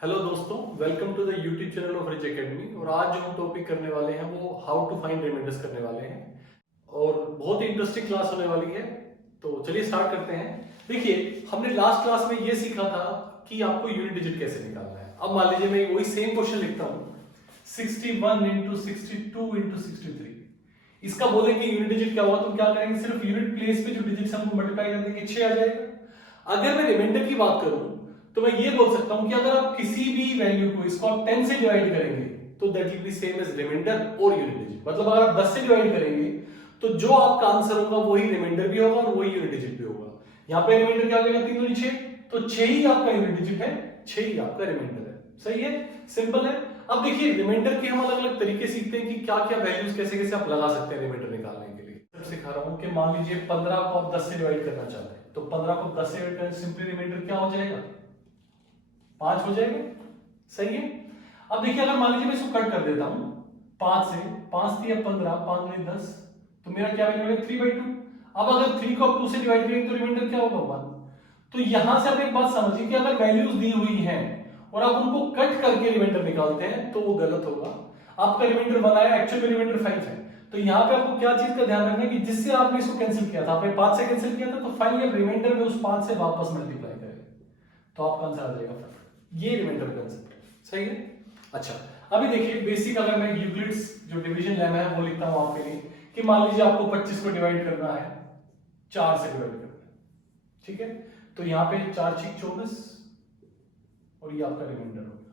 Hello दोस्तों, welcome to the YouTube channel of Rich Academy. और आज जो हम टॉपिक करने वाले हैं वो हाउ टू फाइंड रिमाइंडर्स करने वाले हैं और बहुत ही इंटरेस्टिंग क्लास होने वाली है। तो चलिए स्टार्ट करते हैं। देखिए, हमने लास्ट क्लास में ये सीखा था कि आपको यूनिट डिजिट कैसे निकालना है। अब मान लीजिए मैं वही सेम क्वेश्चन लिखता हूँ 61 इंटू 62 इंटू 63। इसका बोले कि यूनिट डिजिट क्या होगा तो क्या करेंगे, सिर्फ यूनिट प्लेस पे जो डिजिट हम मल्टीप्लाई कर देंगे 6 आ जाएगा। अगर मैं रिमाइंडर की बात करूं तो मैं ये बोल सकता हूं कि अगर आप किसी भी वैल्यू को इसको आप 10 से डिवाइड करेंगे तो that will be same as remainder और यूनिट डिजिट। मतलब अगर आप 10 से डिवाइड करेंगे तो जो आपका आंसर होगा वही रिमाइंडर भी होगा और वही यूनिट डिजिट भी होगा। यहां पे रिमाइंडर क्या हो जाएगा, 3 दूनी 6, तो 6 ही आपका यूनिट डिजिट है, 6 ही आपका रिमाइंडर है। सही है, सिंपल है। अब देखिए, रिमाइंडर के हम अलग अलग तरीके सीखते हैं कि क्या क्या वैल्यूज कैसे कैसे आप लगा सकते हैं रिमाइंडर निकालने के लिए। अब सिखा रहा हूं कि मान लीजिए 15 को आप 10 से डिवाइड करना चाहते हैं तो 15 को 10 से डिवाइड करें, सिंपली रिमाइंडर क्या हो जाएगा, 5 हो जाएगा। सही है। अब देखिए, अगर मान लीजिए मैं इसको कट कर देता हूं 5 से, 5 3 15, 5 9 10, तो मेरा क्या वैल्यू है 3/2। अब अगर 3 को आप 2 से डिवाइड करेंगे तो रिमाइंडर क्या होगा 1। तो यहां से आप एक बात समझिए कि अगर वैल्यूज दी हुई हैं और आप उनको कट करके रिमाइंडर निकालते हैं तो वो गलत होगा। आपका रिमाइंडर 1 आया, एक्चुअल में रिमाइंडर 5 है। तो यहां पे आपको क्या चीज का ध्यान रखना है कि जिससे आपने इसको कैंसिल किया था, आपने 5 से कैंसिल किया था, तो फाइनली आप रिमाइंडर में उस 5 से वापस मल्टीप्लाई करें तो आपका आंसर आ जाएगा 5। ये रिमाइंडर कंसेप्ट है। सही है। अच्छा, अभी देखिए बेसिक, अगर मैं यूक्लिड्स जो डिवीजन लेमा है वो लिखता हूं आपके लिए कि मान लीजिए आपको 25 को डिवाइड करना है 4 से डिवाइड करना है, ठीक है। तो यहां पे 4 6 24 और ये आपका रिमाइंडर हो गया।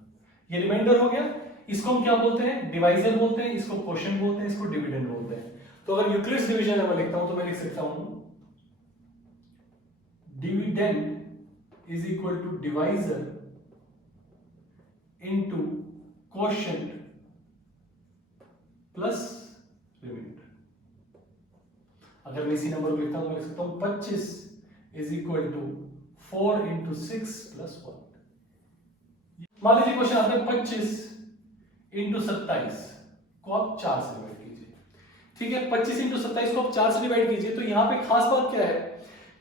ये रिमाइंडर हो गया। इसको हम क्या बोलते हैं, डिवाइजर बोलते हैं, इसको क्वोशिएंट बोलते हैं, इसको डिविडेंड बोलते हैं। तो अगर यूक्लिड्स डिवीजन में लिखता हूं तो मैं लिख सकता हूं dividend is equal to divisor into quotient plus remainder. अगर मैं इसी नंबर को लिखता हूं तो मैं लिख सकता हूं 25 is equal to 4 into 6 plus 1। मान लीजिए क्वेश्चन आता है 25 इंटू 27 को आप 4 से डिवाइड कीजिए। ठीक है, 25 इंटू 27 को आप 4 से डिवाइड कीजिए। तो यहां पे खास बात क्या है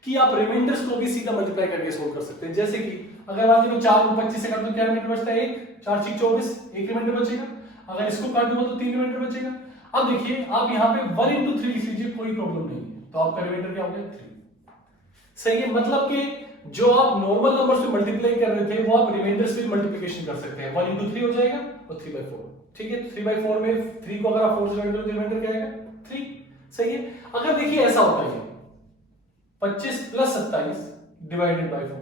कि आप रिमाइंडर्स को भी सीधा मल्टीप्लाई करके सोल्व कर सकते हैं। जैसे कि अगर मान लीजिए 4 को 25 से काट दूं, क्या रिमाइंडर बचता है 1, 4 6 24, एक रिमाइंडर बचेगा। अगर इसको काट दूंगा तो 3 रिमाइंडर बचेगा। अब देखिए, आप यहां पे 1 इंटू 3 लिख लीजिए, कोई प्रॉब्लम नहीं है। तो आपका रिमाइंडर क्या हो गया 3। सही है। मतलब कि जो आप नॉर्मल नंबर से मल्टीप्लाई कर रहे थे वो आप रिमाइंडर से मल्टीप्लिकेशन कर सकते हैं। 1 इंटू 3 हो जाएगा और 3/4। ठीक है, 3/4 में 3 को अगर आप 4 से डिवाइड करें तो रिमाइंडर क्या आएगा 3। सही है। अगर देखिए ऐसा होता है 25 प्लस 27 डिवाइडेड बाय 4,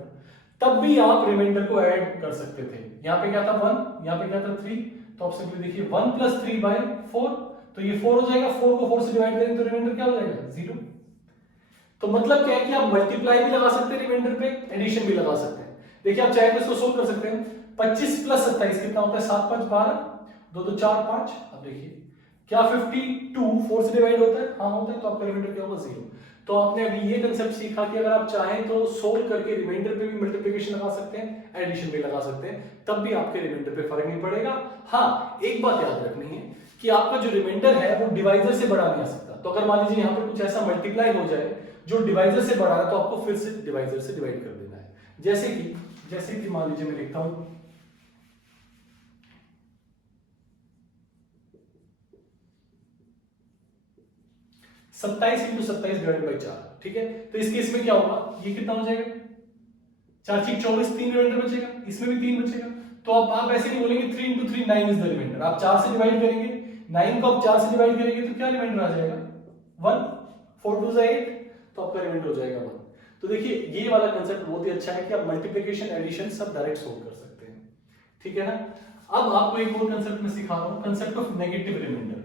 तब भी आप रिमाइंडर को ऐड कर सकते थे। यहां पे क्या था 1, यहां पे क्या था 3, तो आप सिंपली देखिए 1 प्लस 3/4, तो ये 4 हो जाएगा। 4 को 4 से डिवाइड करेंगे तो रिमाइंडर क्या हो जाएगा 0। तो मतलब क्या है कि आप मल्टीप्लाई भी लगा सकते हैं रिमाइंडर पे, एडिशन भी लगा सकते हैं। देखिए, आप चाहे तो इसको सोल्व कर सकते हैं। 25 प्लस 27 कितना होता है, 7 5 12, 2 2 4 5। अब देखिए, क्या 52 4 से डिवाइड होता है, हाँ होता है। तो आपका रिमाइंडर क्या होगा 0। तो आपने अभी ये कंसेप्ट सीखा कि अगर आप चाहें तो सोल्व करके रिमाइंडर पे भी मल्टीप्लिकेशन लगा सकते हैं, एडिशन भी लगा सकते हैं, तब भी आपके रिमाइंडर पे फर्क नहीं पड़ेगा। हाँ, एक बात याद रखनी है कि आपका जो रिमाइंडर है वो डिवाइजर से बड़ा नहीं आ सकता। तो अगर मान लीजिए यहाँ पे कुछ ऐसा मल्टीप्लाई हो जाए जो डिवाइजर से बड़ा है तो आपको फिर से डिवाइजर से डिवाइड कर देना है। जैसे कि मान लीजिए मैं लिखता हूं 27 इंटू 27 डिवाइड बाई 4। ठीक है, तो इस केस में क्या होगा, ये कितना हो जाएगा 4 6 24, 3 रिमाइंडर बचेगा, इसमें भी 3 बचेगा। तो आप ऐसे नहीं बोलेंगे 3 इंटू 3 9 इज द रिमाइंडर। आप 4 से डिवाइड करेंगे, 9 को आप 4 से डिवाइड करेंगे तो क्या रिमाइंडर आ जाएगा 1, 4 2 8, तो आपका रिमाइंडर हो जाएगा 1। तो देखिए, ये वाला कंसेप्ट बहुत ही अच्छा है कि आप मल्टीप्लिकेशन एडिशन सब डायरेक्ट सोल्व कर सकते हैं। ठीक है ना। अब आपको एक और कंसेप्ट में सिखा रहा हूं, concept of negative remainder.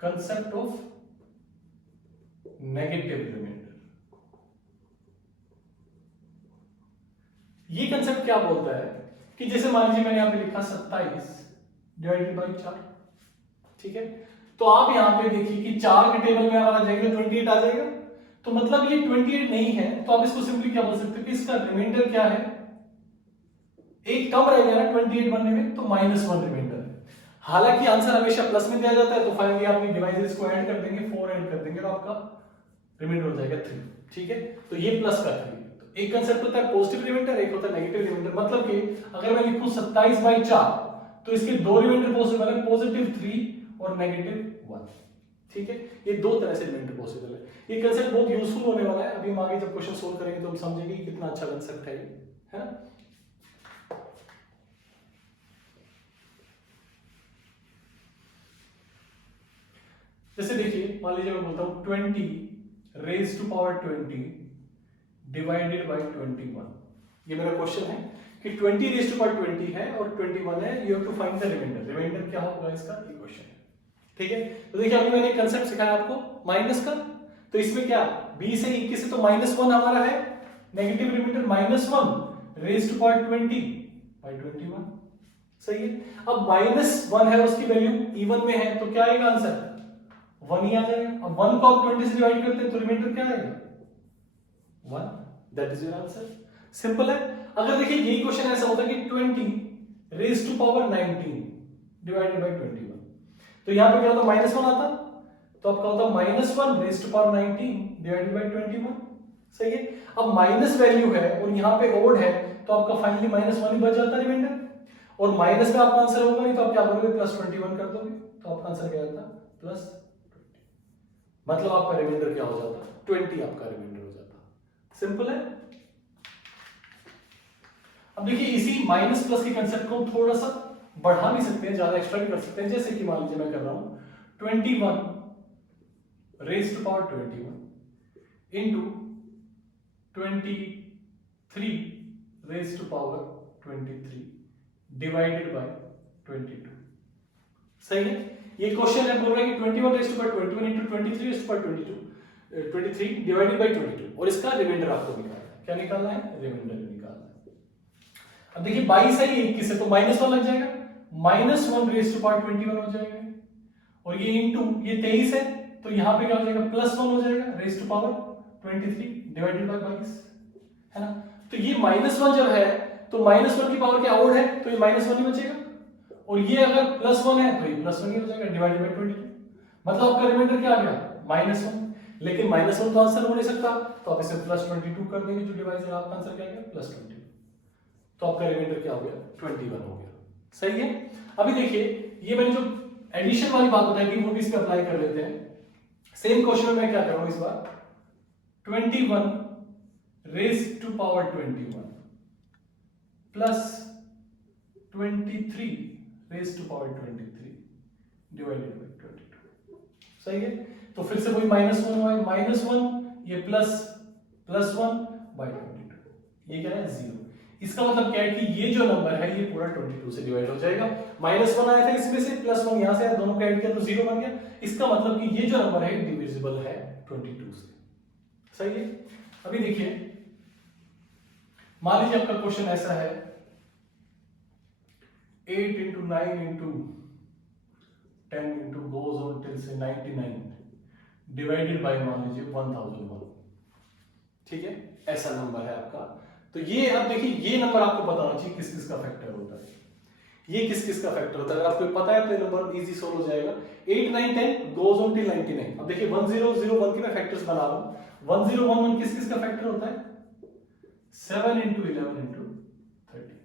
Concept of negative remainder. ये कंसेप्ट क्या बोलता है कि जैसे मान लीजिए मैंने यहां पे लिखा 27 डिवाइडेड बाई 4। ठीक है, तो आप यहां पे देखिए कि 4 के टेबल में अगर आ जाएगा तो 28 आ जाएगा। तो मतलब ये 28 नहीं है, तो आप इसको सिंपली क्या बोल सकते हो कि इसका रिमाइंडर क्या है, एक कम रह गया ना 28 बनने में, तो -1 रिमाइंडर है। हालांकि आंसर हमेशा प्लस में दिया जाता है, तो फाइनली आप डिवाइसेस को ऐड कर देंगे, 4 ऐड कर देंगे तो आपका रिमाइंडर हो जाएगा 3। ठीक है, तो ये प्लस का 3। तो एक कंसेप्ट होता है पॉजिटिव रिमाइंडर, एक होता है नेगेटिव रिमाइंडर। मतलब कि अगर मैं लिखूं 27/4 तो इसके दो रिमाइंडर पॉसिबल है, +3 और -1। ठीक है, ये दो तरह से रिमाइंडर पॉसिबल है। ये कंसेप्ट बहुत यूजफुल होने वाला है, अभी हम आगे जब क्वेश्चन सोल्व करेंगे तो हम समझेंगे कि कितना अच्छा कंसेप्ट है ये, है ना। जैसे देखिए, मान लीजिए मैं बोलता हूं 20 डिवाइडेड बाई 21। ये मेरा क्वेश्चन है कि 20 है और 21 है, you have to find the remainder. Remainder क्या होगा इसका, ये क्वेश्चन है। ठीक है, तो देखिए अभी मैंने कंसेप्ट सिखाया आपको माइनस का, तो इसमें क्या 20 से 21 से तो -1 हमारा है, negative remainder -1 raise to power 20/21। सही है। अब -1 है, उसकी वैल्यू इवन में है, तो क्या आएगा आंसर, 1 ही आ जाएगा। अब 1 को आप 20 से डिवाइड करते हैं तो रिमाइंडर क्या आएगा, 1। That is your answer. Simple है। अगर देखिए यही क्वेश्चन ऐसा होता कि 20 raise to power 19 divided by 21, तो यहां पे क्या होता, -1 आता, तो आपका होता -1 raise to power 19 divided by 21। सही है। अब माइनस वैल्यू है और यहाँ पे ओड है, तो आपका फाइनली -1 ही बच जाता है रिमाइंडर, और माइनस में आपका आंसर होगा नहीं, तो आप क्या करोगे, +21 कर दोगे, तो आपका आंसर क्या आता, +20। मतलब आपका रिमाइंडर क्या हो जाता, 20 आपका रिमाइंडर हो जाता। सिंपल है। अब देखिए इसी माइनस प्लस के कंसेप्ट को थोड़ा सा बढ़ा भी सकते हैं, ज्यादा एक्स्ट्रा भी कर सकते हैं। जैसे कि मान लीजिए मैं कर रहा हूं 21 raise to power 21 into 23 raise to power 23 divided by 22। सही है। ये क्वेश्चन है, बोल रहा है कि 21 raise to power 21 into 23 raise to power 23 divided by 22, और इसका रिमाइंडर आपको निकालना है। क्या निकालना है, रिमाइंडर निकालना है। अब देखिए 22 है, ये 21 है, तो -1 लग जाएगा, -1 रेज़ टू पावर 21 हो जाएगा, और ये इंटू ये 23 है, तो यहां पे क्या हो जाएगा, +1 हो जाएगा raise to power 23 divided by 22, है ना। तो ये -1 जब है तो -1 की पावर क्या ओड है, तो ये -1 ही बचेगा, और ये अगर +1 है तो ये +1 ही हो जाएगा डिवाइडेड बाय 22। मतलब आपका रिमाइंडर क्या आ गया, -1। लेकिन -1 तो आंसर हो नहीं सकता, तो आप इसे +22 कर देंगे, जो डिवाइस आपका आंसर क्या आ गया, +20। तो आपका रिमाइंडर क्या हो गया, 21 हो गया। सही है। अभी देखिए ये मैंने जो एडिशन वाली बात बताई थी वो भी इस पे अप्लाई कर लेते हैं। सेम क्वेश्चन में मैं क्या कर रहा हूं इस बार, 21 raise to power 21 plus 23 raise to power 23 divided by 22। सही है। तो फिर से वही -1 हुआ है, -1 ये +1 बाय 22, ये क्या है 0। इसका मतलब क्या है कि ये जो नंबर है ये पूरा 22 से डिवाइड हो जाएगा। -1 आया था इसमें से, +1 यहां से आया, दोनों को ऐड किया तो 0 बन गया। इसका मतलब कि ये जो नंबर है डिविजिबल है 22 से। सही है। अभी देखिए मान लीजिए आपका क्वेश्चन ऐसा है, 8 into 9 into 10 into goes on till से 99 डिवाइडेड बाय मान लीजिए 1001। ठीक है, ऐसा नंबर है आपका। तो ये अब देखिए ये नंबर आपको पता होना चाहिए किस किस का फैक्टर होता है, ये किस किस का फैक्टर होता है। अगर आपको पता है तो ये नंबर इजी सोल्व हो जाएगा। 8 9 10 goes on till 99। अब देखिए 1001 के मैं फैक्टर्स बना रहा हूं। 1011 किस किस का फैक्टर होता है, 7 into 11 into 13।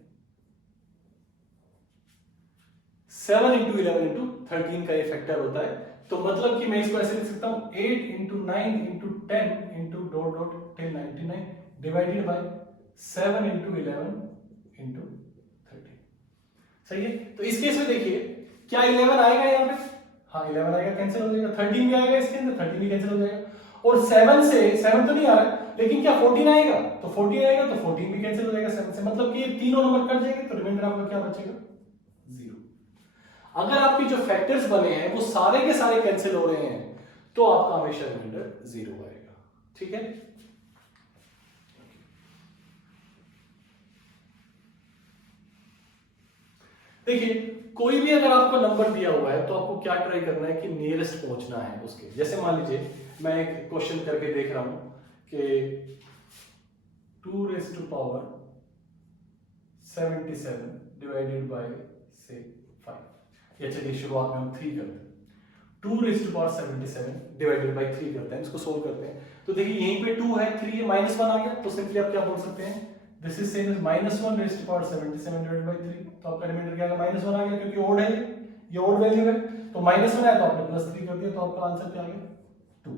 7 into 11 into 13 का ये फैक्टर होता है। तो मतलब कि मैं इसको ऐसे लिख सकता हूं, 8 into 9 into 10 into dot dot till 99 divided by 7 into 11 into 13। सही है। तो इस केस में देखिए क्या 11 आएगा यहाँ पे, हाँ 11 आएगा, कैंसिल हो जाएगा। 13 भी आएगा इसके अंदर, 13 भी कैंसिल हो जाएगा। और 7 से 7 तो नहीं आ रहा, लेकिन क्या 14 आएगा, तो 14 आएगा तो 14 भी कैंसिल हो जाएगा 7 से। मतलब कि ये तीनों नंबर कट जाएंगे, तो रिमाइंडर आपका क्या बचेगा, 0। अगर आपके जो फैक्टर्स बने हैं वो सारे के सारे कैंसिल हो रहे हैं, तो आपका हमेशा रिमाइंडर 0 आएगा। ठीक है। देखिए कोई भी अगर आपको नंबर दिया हुआ है तो आपको क्या ट्राई करना है कि नियरेस्ट पहुंचना है उसके। जैसे मान लीजिए मैं एक क्वेश्चन करके देख रहा हूं कि 2 raised to power 77 divided bye से 5, या चलिए शुरुआत में हम 3 करते हैं। 2 raise to power 77 divided by 3 करते हैं, इसको सोल्व करते हैं। तो देखिए यहीं पे 2 है, 3 है, -1 आ गया, तो सिंपली आप क्या बोल सकते हैं, this is same as -1 raise to power 77 divided by 3। तो आपका रिमाइंडर क्या आएगा, -1 आ गया, क्योंकि ओड है, ये ओड वैल्यू है, तो -1 है तो आपने +3 कर दिया, तो आपका आंसर क्या आ गया, 2।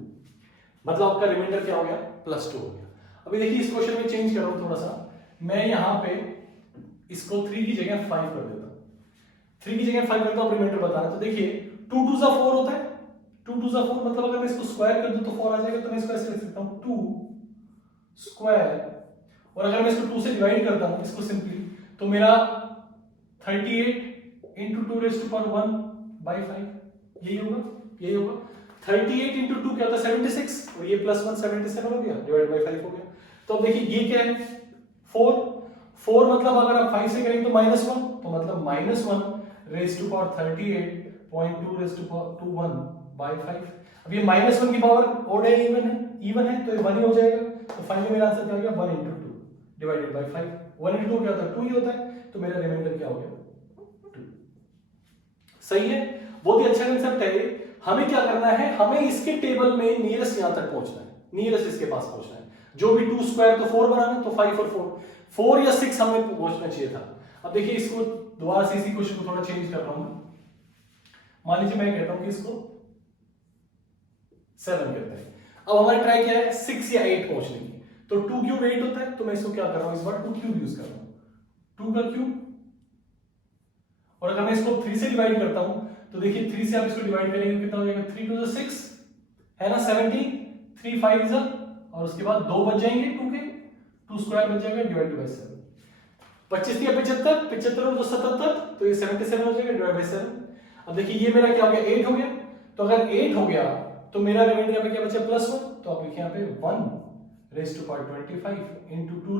मतलब आपका रिमाइंडर क्या हो गया, +2 हो गया। अभी देखिए इस क्वेश्चन में चेंज कर रहा हूं थोड़ा सा, मैं यहाँ पे इसको 3 की जगह 5 कर देता हूँ, 3 की जगह 5 करता हूँ, रिमाइंडर बताना। तो देखिए 2 2 जा 4 होता है, 2 2 जा 4, मतलब अगर मैं इसको स्क्वायर कर दूं तो 4 आ जाएगा, तो मैं इसको ऐसे लिख सकता हूँ 2 स्क्वायर, और अगर मैं इसको 2 से डिवाइड करता हूँ इसको सिंपली, तो मेरा 38 into 2 raise to power 1 by 5, यही होगा, यही होगा। 38 इंटू 2 क्या होता है, 76, और ये +1 77 हो गया, डिवाइड बाई 5 हो गया। तो अब देखिए ये क्या है, 4 मतलब अगर आप 5 से करेंगे तो -1, तो मतलब -1 raise to power 38.2 raise to power 1 by 5। अब ये -1 की पावर ओड है, इवन है, तो ये 1 ही हो जाएगा। तो फाइनली मेरा आंसर क्या हो गया, 1 इंटू 2 डिवाइडेड बाई 5। 1 इंटू 2 क्या होता है, 2 ही होता है, तो मेरा रिमाइंडर क्या हो गया, 2। सही है, बहुत ही अच्छा कंसेप्ट है ये। हमें क्या करना है, हमें इसके टेबल में नियरेस्ट यहां तक पहुंचना है, नियरेस्ट इसके पास पहुंचना है। जो भी 2 स्क्वायर तो 4 बनाना, तो 5 और 4 या 6 हमें पहुंचना चाहिए था। अब देखिए इसको दोबारा से इसी क्वेश्चन को थोड़ा चेंज कर रहा हूं, मान लीजिए मैं कहता हूं कि इसको 7 करते हैं। अब हमारी ट्राई क्या है, 6 या 8 पहुंचने की, तो 2 क्यूब 8 होता है, तो मैं इसको क्या कर रहा हूं, इस बार 2 क्यूब यूज कर रहा हूं, 2 का क्यूब, और अगर मैं इसको 3 से डिवाइड करता हूं, तो देखिए 3 से आप इसको डिवाइड करेंगे कितना हो जाएगा, 3 2 6 है ना, 17, 3 5 और उसके बाद 2 बच जाएंगे 2 के, 2 स्क्वायर बच जाएगा डिवाइड बाय 7, 25 या 75, 75 और 2 77, तो ये 77 हो जाएगा डिवाइड बाय 7। अब देखिए ये मेरा क्या हो गया, 8 हो गया। तो अगर 8 हो गया तो मेरा रिमाइंडर यहाँ पे क्या बचा, +1, तो आप लिखिए यहाँ पे 1 रेज़ टू पावर 25 इंटू 2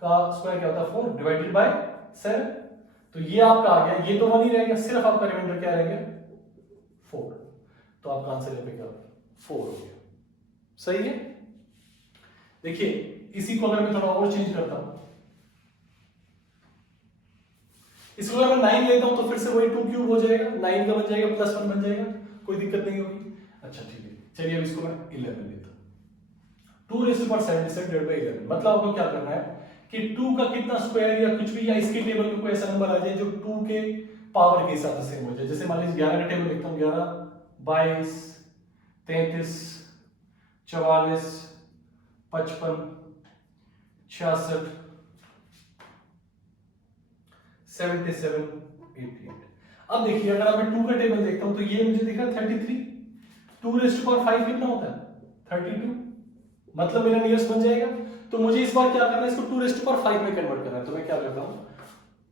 का स्क्वायर क्या होता है, 4 डिवाइडेड बाय 7। तो ये आपका आ गया, ये तो 1 ही रह गया, सिर्फ आपका रिमाइंडर क्या रह गया, 4। तो आपका आंसर यहाँ पे क्या 4 हो गया। सही है। देखिए इसी को अगर मैं थोड़ा और चेंज करता हूं, इसको अगर मैं 9 लेता हूं तो फिर से वही 2 क्यूब हो जाएगा, 9 का बन जाएगा, +1 बन जाएगा, कोई दिक्कत नहीं होगी। अच्छा ठीक है, चलिए अब इसको मैं 11 लेता हूं, 2 raise to power 77 divided by 11। मतलब आपको क्या करना है कि 2 का कितना स्क्वायर या कुछ भी, या इसके टेबल में कोई ऐसा नंबर आ जाए जो 2 के पावर के हिसाब से सेम हो जाए। जैसे मान लीजिए 11 का टेबल लिखता हूं, 11 22 33 44 55 66 77 88। अब देखिए अगर मैं 2 का टेबल देखता हूं तो ये मुझे दिख रहा है 33, 2 रेज़ टू पावर 5 कितना होता है, 32, मतलब मेरा नियरेस्ट बन जाएगा। तो मुझे इस बार क्या करना है, इसको 2 रेज़ टू पावर 5 में कन्वर्ट करना है। तो मैं क्या करता हूं,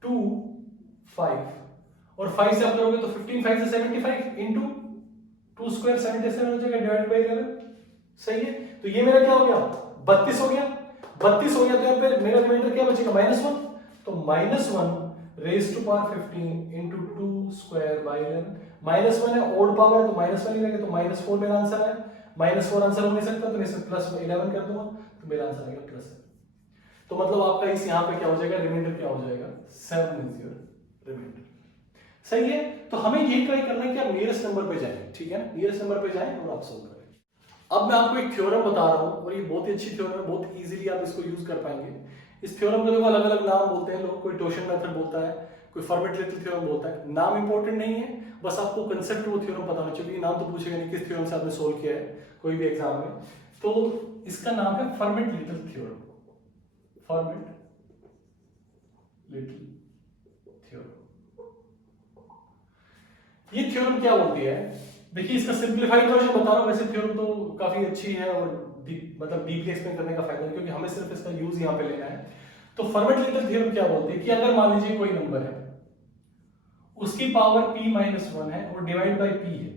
2 5 और 5 से आप करोगे तो 15 5 से 75 इंटू 2 स्क्वायर 77 हो जाएगा डिवाइड बाय 11। सही है। तो ये मेरा क्या हो गया, 32 हो गया, 32 हो गया। तो यहाँ पे मेरा रिमाइंडर क्या बचेगा, -1, तो -1 raise to power 15 into 2 square by 11। -1 है, ओड पावर है, तो -1 ही रहेगा, तो -4 मेरा आंसर है। -4 आंसर हो नहीं सकता, तो मैं इसमें +11 कर दूंगा, तो मेरा आंसर आएगा +7। तो मतलब आपका इस यहाँ पे क्या हो जाएगा, रिमाइंडर क्या हो जाएगा, 7 इज योर रिमाइंडर। सही है। तो हमें यही ट्राई करना है कि आप नियरेस्ट नंबर पे जाएं, ठीक है ना, नियरेस्ट नंबर पे जाएं और आप सोल्व करें। अब मैं आपको एक थ्योरम बता रहा हूं, और ये बहुत ही अच्छी थ्योरम है, बहुत इजीली आप इसको यूज कर पाएंगे। इस थ्योरम को देखो अलग अलग नाम बोलते हैं लोग, कोई टोशन मेथड बोलता है, कोई फॉर्मेट-लिटिल थ्योरम बोलता है। नाम इंपॉर्टेंट नहीं है, बस आपको कंसेप्ट वो थ्योरम पता होना चाहिए। नाम तो पूछेगा नहीं किस थ्योरम से आपने सोल्व किया है कोई भी एग्जाम में। तो इसका नाम है फॉर्मेट-लिटिल थ्योरम, फॉर्मेट-लिटिल थ्योरम। ये थ्योरम क्या बोलती है, देखिए इसका सिंपलीफाइड वर्जन बता रहा हूं। वैसे थ्योरम तो काफी अच्छी है और मतलब डीपली एक्सप्लेन करने का फायदा नहीं, क्योंकि हमें सिर्फ इसका यूज यहां पे लेना है। तो फॉर्मेट-लिटिल थ्योरम क्या बोलती है कि अगर मान लीजिए कोई नंबर है, उसकी पावर p-1 है और डिवाइड बाय p है,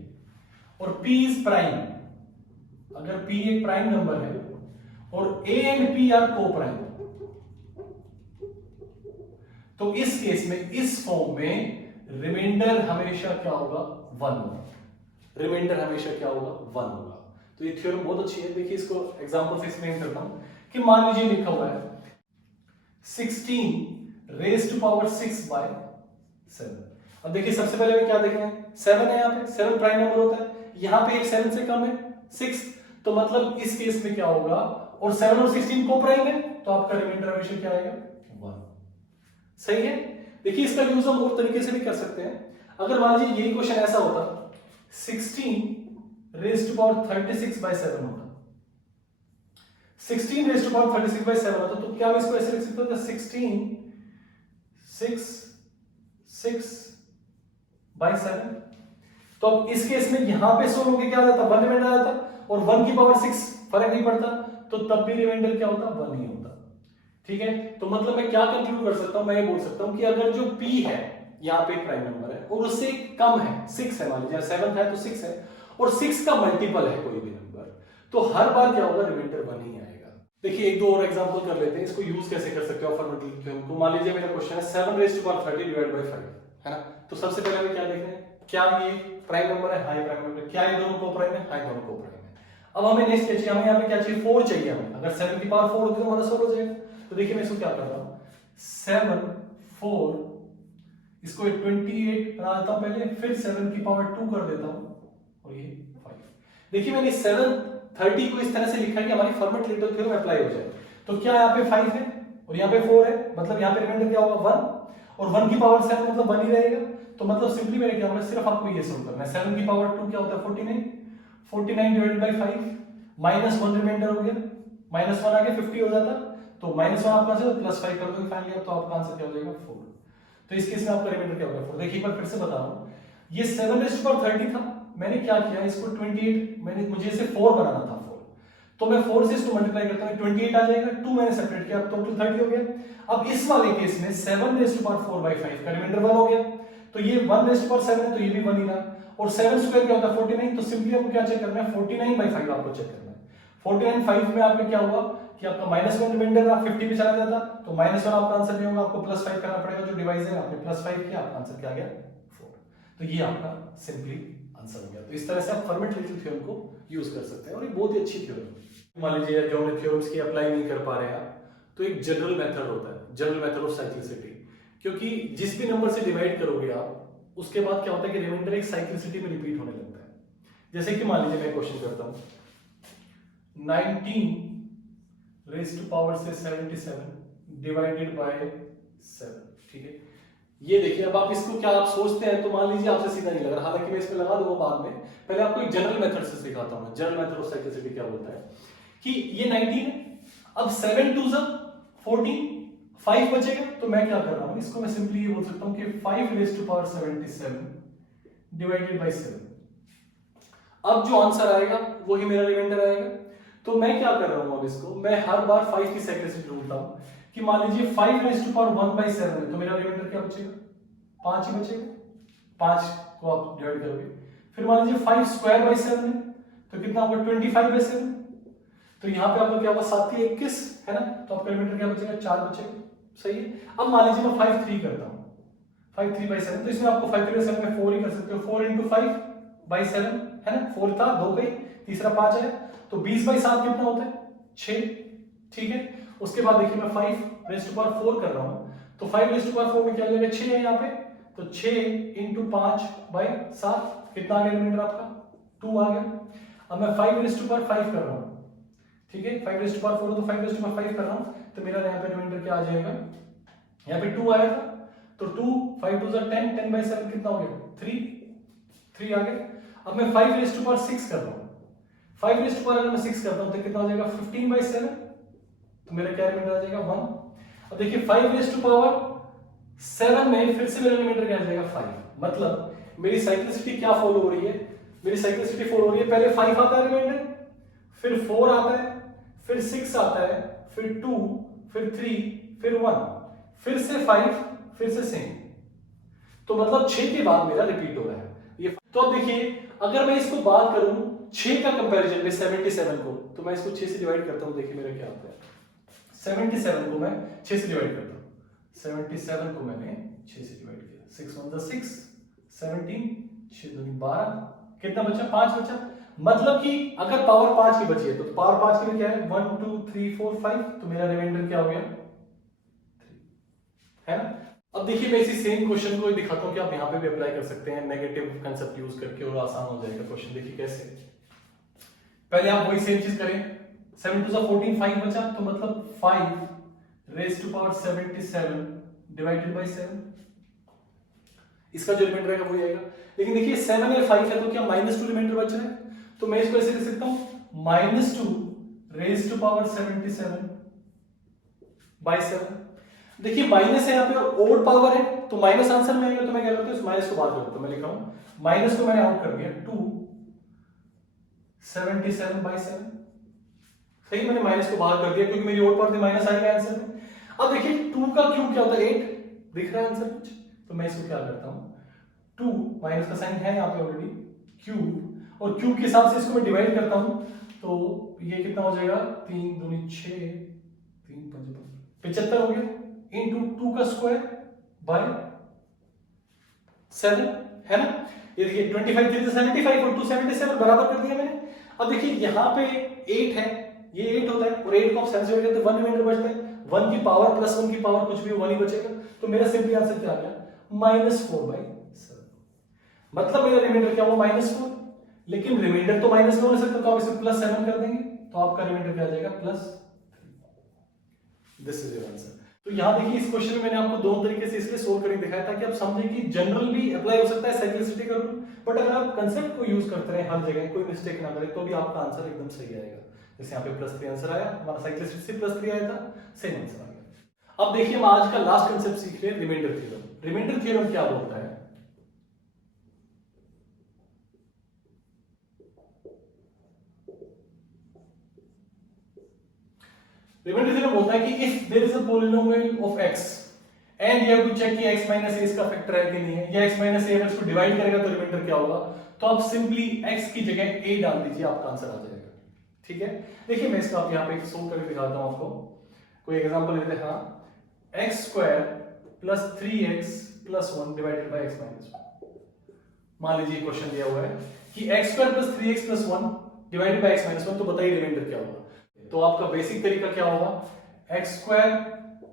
और p इज प्राइम, अगर p एक प्राइम नंबर है और a एंड p आर को प्राइम, तो इस केस में, इस फॉर्म में रिमाइंडर हमेशा क्या होगा, 1 होगा। रिमाइंडर हमेशा क्या होगा, 1 होगा। तो ये थ्योरम बहुत अच्छी है। देखिए इसको एग्जांपल से एक्सप्लेन करता हूं कि मान लीजिए लिखा हुआ है 16 रेज़ टू पावर 6 बाय 7। अब देखिए सबसे पहले मैं क्या देखें, 7 है, यहाँ पे 7 प्राइम नंबर होता है, यहाँ पे एक 7 से कम है 6, तो मतलब इस केस में क्या होगा, और 7 और 16 को प्राइम है, तो आपका रिमाइंडर हमेशा क्या आएगा 1। सही है। देखिए इसका यूज हम और तरीके से भी कर सकते हैं। अगर मान लीजिए यही क्वेश्चन ऐसा होता 16 रेज़ टू पावर 36/7 होता, 16 रेज़ टू पावर 36/7 होता, तो क्या हम इसको ऐसे लिख सकते हैं 16/7। तो अब इस केस में यहां पे सोल्व होके क्या आ जाता, 1 रिमाइंडर आ जाता, और 1 की पावर 6 फर्क नहीं पड़ता, तो तब भी रिमाइंडर क्या होता, 1 ही होता। ठीक है, तो मतलब मैं क्या कंक्लूड कर सकता हूं, मैं ये बोल सकता हूं कि अगर जो p है यहाँ पे एक प्राइम नंबर है और उससे कम है 6 है, मान लीजिए 7 है तो 6 है, और 6 का मल्टीपल है कोई भी नंबर, तो हर बार क्या होगा, रिमाइंडर 1 ही आएगा। देखिए एक दो और एग्जांपल कर लेते हैं, इसको यूज कैसे कर सकते हो अफर्मेटिव थ्योरम को। मान लीजिए मेरा क्वेश्चन है 7 raise to power 30 divide by 5, है ना। तो सबसे पहले हमें क्या देखना है, क्या ये प्राइम नंबर है, हाई प्राइम नंबर, क्या ये दोनों को-प्राइम है, हाई दोनों को-प्राइम है। अब हमें नेक्स्ट क्या चाहिए, हमें यहाँ पे क्या चाहिए, 4 चाहिए हमें। अगर 7 की पावर 4 होती तो हमारा सोल्व हो जाएगा। तो देखिए मैं इसको क्या कर रहा हूँ, 7 4, इसको 28 बना देता हूँ पहले, फिर 7 की पावर 2 कर देता हूँ, और ये 5। देखिए मैंने 730 को इस तरह से लिखा है कि हमारी फर्मेट-लिटिल थ्योरम अप्लाई हो जाए। तो क्या यहाँ पे 5 है और यहाँ पे 4 है, मतलब यहाँ पे रिमाइंडर क्या होगा 1, और 1 की पावर 7 मतलब 1 ही रहेगा। तो मतलब सिंपली मैंने क्या होगा, सिर्फ आपको ये सोल्व करना है। 7 की पावर 2 क्या होता है 49 डिवाइडेड बाय 5, -1 रिमाइंडर हो गया, -1 आ गया 50 हो जाता, तो -1 आपका आंसर, +5 कर दोगे फाइनली, तो आपका आंसर क्या हो जाएगा 4। तो इस केस में आपका रिमाइंडर क्या होगा 4। देखिए एक बार फिर से बता रहा हूं, ये 7 रेज़ टू पावर 30 था, मैंने क्या किया, इसको 28, मुझे इसे 4 बनाना था 4, तो मैं 4 से इसको मल्टीप्लाई करता हूं, 28 आ जाएगा, 2 मैंने सेपरेट किया, टोटल 30 हो गया। अब इस वाले केस में 7 रेज़ टू पावर 4/5 का रिमाइंडर 1 हो गया, तो ये 1 रेज़ टू पावर 7 है, तो ये भी 1 ही रहा, और 7 स्क्वायर क्या होता है 49, तो सिंपली आपको क्या चेक करना है, 49/5 आपको चेक करना है। 49/5 में आपका क्या हुआ कि आपका -1 रिमाइंडर रहा, 50 पे चला जाता, तो -1 आपका आंसर नहीं होगा, आपको +5 करना पड़ेगा, जो डिवाइस है आपने +5 किया, आपका आंसर क्या आ गया 4। तो ये आपका सिंपली आंसर हो गया। तो इस तरह से आप फर्मेट-लिटिल थ्योरम को यूज कर सकते हैं, और ये बहुत ही अच्छी थ्योरम है। मान लीजिए जो हमने थ्योरम्स की अप्लाई नहीं कर पा रहे हैं, तो एक जनरल मेथड होता है, जनरल मेथड ऑफ साइक्लिसिटी, क्योंकि जिस भी नंबर से डिवाइड करोगे आप, उसके बाद क्या होता है कि रिमाइंडर एक साइक्लिसिटी में रिपीट होने लगता है। जैसे कि मान लीजिए मैं क्वेश्चन करता हूं 19 रेज़ टू पावर से 77 डिवाइडेड बाय 7, ठीक है। ये देखिए, अब आप इसको क्या आप सोचते हैं, तो मान लीजिए आपसे सीधा नहीं लग रहा, हालांकि मैं इसमें लगा दूंगा बाद में, पहले आपको एक जनरल मेथड से सिखाता हूं। जनरल मेथड ऑफ साइक्लिसिटी क्या बोलता है कि ये 19 है, अब 7 2 14, 5 बचेगा, तो मैं क्या कर रहा हूं, इसको मैं सिंपली ये बोल सकता हूं कि 5 raise to power 77 divided by 7। अब जो आंसर आएगा वही मेरा रिमाइंडर आएगा। तो मैं क्या कर रहा हूं, अब इसको मैं हर बार 5 की साइक्लिसिटी ढूंढता हूं कि मान लीजिए 5 रेज़ टू पावर 1/7 है, तो मेरा रिमाइंडर क्या बचेगा, 5 ही बचेगा। 5 को आप डिवाइड करोगे, फिर मान लीजिए 5 स्क्वायर बाय 7 है, तो कितना होगा 25/7, तो यहाँ पे आपका क्या होगा 7 की 21 है ना, तो आपका रिमाइंडर क्या बचेगा 4 बचेगा। सही है। अब मान लीजिए मैं 5 3 करता हूँ, 5 3/7, तो इसमें आपको 5 3/7 में 4 ही कर सकते हो, 4 × 5/7 है ना, 4 था, 2 गई, तीसरा 5 है, तो 20/7 कितना होता है 6, ठीक है। उसके बाद देखिए मैं 5 रेज़ टू पावर 4 कर रहा हूं, तो 5 रेज़ टू पावर 4 में क्या जाएगा 6 है यहाँ पे, तो 6 × 5/7 कितना आ गया रिमाइंडर आपका 2 आ गया। अब मैं 5 रेज़ टू पावर 5 कर रहा हूं, ठीक है, 5 रेज़ टू पावर 4 तो 5 रेज़ टू पावर 5 कर रहा हूं, तो मेरा यहाँ पे रिमाइंडर क्या आ जाएगा, यहाँ पे 2 आया था, तो 2 5 2 10 10/7 कितना हो गया 3 आ गया। अब मैं 5 रेज़ टू पावर 6 कर रहा हूं, 5 रेज़ टू पावर अगर मैं 6 करता हूं तो कितना हो जाएगा 15/7, तो मेरा क्या रिमाइंडर आ जाएगा 1। अब देखिए 5 रेज़ टू पावर 7 में फिर से मेरा रिमाइंडर क्या आ जाएगा 5। मतलब मेरी साइक्लिसिटी क्या फॉलो हो रही है, मेरी साइक्लिसिटी फॉलो हो रही है, पहले 5 आता है रिमाइंडर, फिर 4 आता है, फिर 6 आता है, फिर 2, फिर 3, फिर 1, फिर से 5, फिर से सेम, तो मतलब 6 के बाद मेरा रिपीट हो रहा है ये। तो अब देखिए अगर मैं इसको बात करूं 6 का कंपैरिजन में 77 को, तो मैं इसको 6 से डिवाइड करता हूं, देखिए मेरा क्या आता है 77 को मैं 6 से डिवाइड करता हूं, 77 को मैंने 6 से डिवाइड किया, 6 1 6 17, 6 2 12, कितना बचा 5 बचा। मतलब कि अगर पावर 5 की बची है, तो पावर 5 के लिए क्या है 1 2 3 4 5, तो मेरा रिमाइंडर क्या हो गया 3, है ना। अब देखिए मैं इसी सेम क्वेश्चन को दिखाता हूँ कि आप यहाँ पे भी अप्लाई कर सकते हैं नेगेटिव कंसेप्ट यूज करके और आसान हो जाएगा क्वेश्चन। देखिए कैसे, पहले आप वही सेम चीज करें, 7 टू 14 5 बचा, तो मतलब 5 raise to power 77 divided by 7, इसका जो रिमाइंडर रहेगा वही आएगा। लेकिन देखिए 7 या 5 है तो क्या -2 रिमाइंडर बच रहा है, तो मैं इसको ऐसे लिख सकता हूं -2 रेज टू पावर 77 बाय 7। देखिए माइनस है यहाँ पे और ओड पावर है तो माइनस आंसर में आएगा, तो मैं क्या करता हूँ इस माइनस को बाहर कर देता हूं। मैं लिख रहा हूं माइनस को मैंने आउट कर दिया 2 77 बाय 7, सही, मैंने माइनस को बाहर कर दिया क्योंकि मेरी ओड पावर थी, माइनस आएगा आंसर में। अब देखिए 2 का क्यूब क्या होता है 8, दिख रहा है आंसर कुछ, तो मैं इसको क्या करता हूं 2 माइनस का साइन है यहाँ पे ऑलरेडी क्यूब, और क्यूब के हिसाब से इसको मैं डिवाइड करता हूं तो ये कितना हो जाएगा 3 दूनी 6 3 5 75 हो गया इनटू 2 का स्क्वायर बाय 7, है ना। ये देखिए 25 3 75 और 2 77 बराबर कर दिया मैंने। अब देखिए यहाँ पे 8 है, ये 8 होता है और 8 को आप 7 से डिवाइड करते हैं 1 रिमाइंडर बचता है, 1 की पावर प्लस 1 की पावर कुछ भी 1 ही बचेगा, तो मेरा सिंपली आंसर क्या आ गया -4/7। मतलब मेरा रिमाइंडर क्या हुआ -4, लेकिन रिमाइंडर तो माइनस में हो सकता तो आप इसे +7 कर देंगे तो आपका रिमाइंडर क्या आ जाएगा +3। This is your answer. तो यहाँ देखिए इस क्वेश्चन में मैंने आपको दोनों तरीके से इसलिए सोल्व करके दिखाया ताकि आप समझें कि जनरल भी अप्लाई हो सकता है साइक्लिसिटी का रूल, बट अगर आप कंसेप्ट को यूज करते रहे हर जगह, कोई मिस्टेक ना करें, तो भी आपका आंसर एकदम सही आएगा। जैसे यहाँ पे +3 आंसर आया, हमारा साइक्लिसिटी से +3 आया था, सेम आंसर आ गया। अब देखिए हम आज का लास्ट कंसेप्ट सीख रहे हैं रिमाइंडर थ्योरम। रिमाइंडर थ्योरम क्या बोलता है, रिमाइंडर थ्योरम बोलता है कि if there is a polynomial of x and you have to check कि x माइनस a इसका फैक्टर है कि नहीं है, या x माइनस a अगर इसको डिवाइड करेगा तो रिमाइंडर क्या होगा, तो आप सिंपली x की जगह a डाल दीजिए, आपका आंसर आ जाएगा। ठीक है, देखिए मैं इसका यहाँ पे सोल्व करके दिखाता हूं आपको। कोई एग्जांपल लेते हैं, हाँ, x² + 3x + 1 divided by x minus 1। मान लीजिए क्वेश्चन दिया हुआ है कि x² + 3x + 1 divided by x minus 1, तो बताइए रिमाइंडर क्या होगा। तो आपका बेसिक तरीका क्या होगा, x²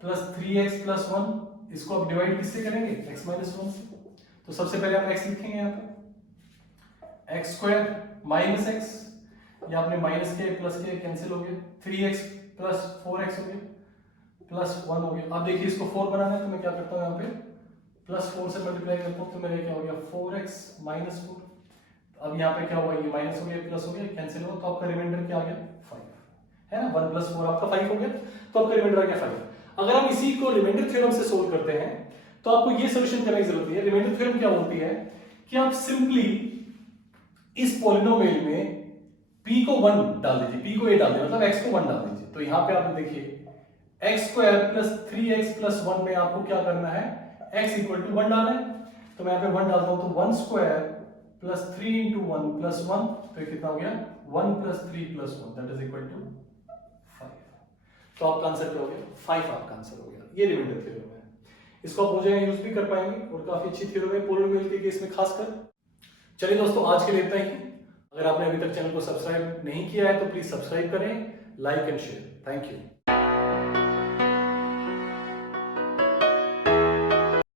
+ 3x + 1, इसको आप डिवाइड किससे करेंगे, x - 1 से। तो सबसे पहले आप x लिखेंगे यहाँ पे, x² - x, या आपने माइनस के प्लस के कैंसिल हो गया, 3x + 4x हो गया +1 हो गया। अब देखिए इसको 4 बनाना है तो मैं क्या करता हूँ यहाँ पे +4 से मल्टीप्लाई करता हूँ, तो मेरे क्या हो गया 4x - 4। अब यहाँ पे क्या हुआ, ये माइनस हो गया प्लस हो गया, कैंसिल हुआ, तो आपका रिमाइंडर क्या आ गया 5, है ना। 1 + 4 आपका 5 हो गया, तो आपका रिमाइंडर आ गया 5। अगर हम इसी को रिमाइंडर थ्योरम से सोल्व करते हैं तो आपको ये सॉल्यूशन करने की जरूरत है। रिमाइंडर थ्योरम क्या बोलती है कि आप सिंपली इस पॉलिनोमियल में p को 1 डाल दीजिए, p को a डाल दीजिए, मतलब x को 1 डाल दीजिए। तो यहाँ पे आप देखिए x² + 3x + 1 में आपको क्या करना है, x = 1 डालना है, तो मैं यहाँ पे 1 डालता हूँ, तो 1² + 3 × 1 + 1, तो ये कितना हो गया 1 + 3 + 1 दैट इज इक्वल टू 5। तो आपका आंसर क्या हो गया 5, आपका आंसर हो गया। ये रिमाइंडर थ्योरम है, इसको आप हो जाएगा यूज भी कर पाएंगे और काफी अच्छी थ्योरम है पॉलिनोमियल के केस में खासकर। चलिए दोस्तों आज के लिए इतना ही। अगर आपने अभी तक चैनल को सब्सक्राइब नहीं किया है तो प्लीज सब्सक्राइब करें, like and share. Thank you.